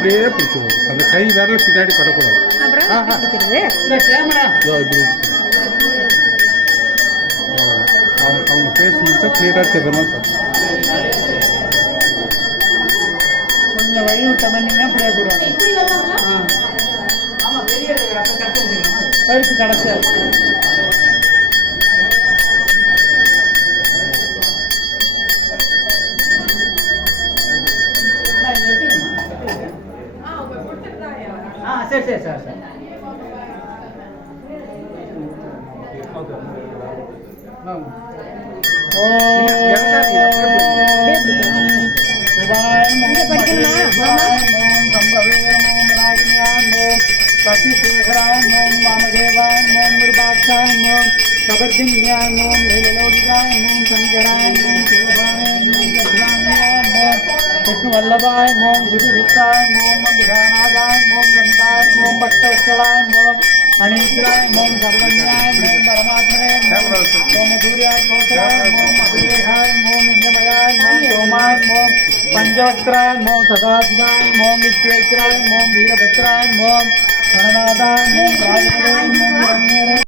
அப்படியே பிடிச்சிடும். அந்த கை விரல பின்னாடி படக்கூடாது. அவங்க ஃபேஸ் மட்டும் கிளியராக தெரியுமா பார்த்து கொஞ்சம் வழி விட்ட பண்ணிங்கன்னா அப்படியே போடுவாங்க. பழுப்பு கிடச்சாது. சரி சரி சார் சார் ஓகே. सतीशेखराय मोम वामदेवाय मोम मुर्बाक्षाय मोम कबर्दिन्याय मोम लीलोकिताय मोम शंकराय मोम शोभाय मोम चतुरांगाय मोम विष्णुवल्लभाय मोम शिविवित्ताय मोम अंबिकानाथाय मोम गंगाय मोम भट्टवत्सलाय मोम अनीश्वराय मोम सर्वज्ञाय मोम परमात्मने मोम सोमसूर्याय गोचराय मोम अभिलेखाय मोम इंद्रमयाय मोम सोमाय मोम पंचवक्त्राय मोम सदाशिवाय मोम विश्वेश्वराय मोम वीरभद्राय मोम गणनाथाय मोम राजपदे मोम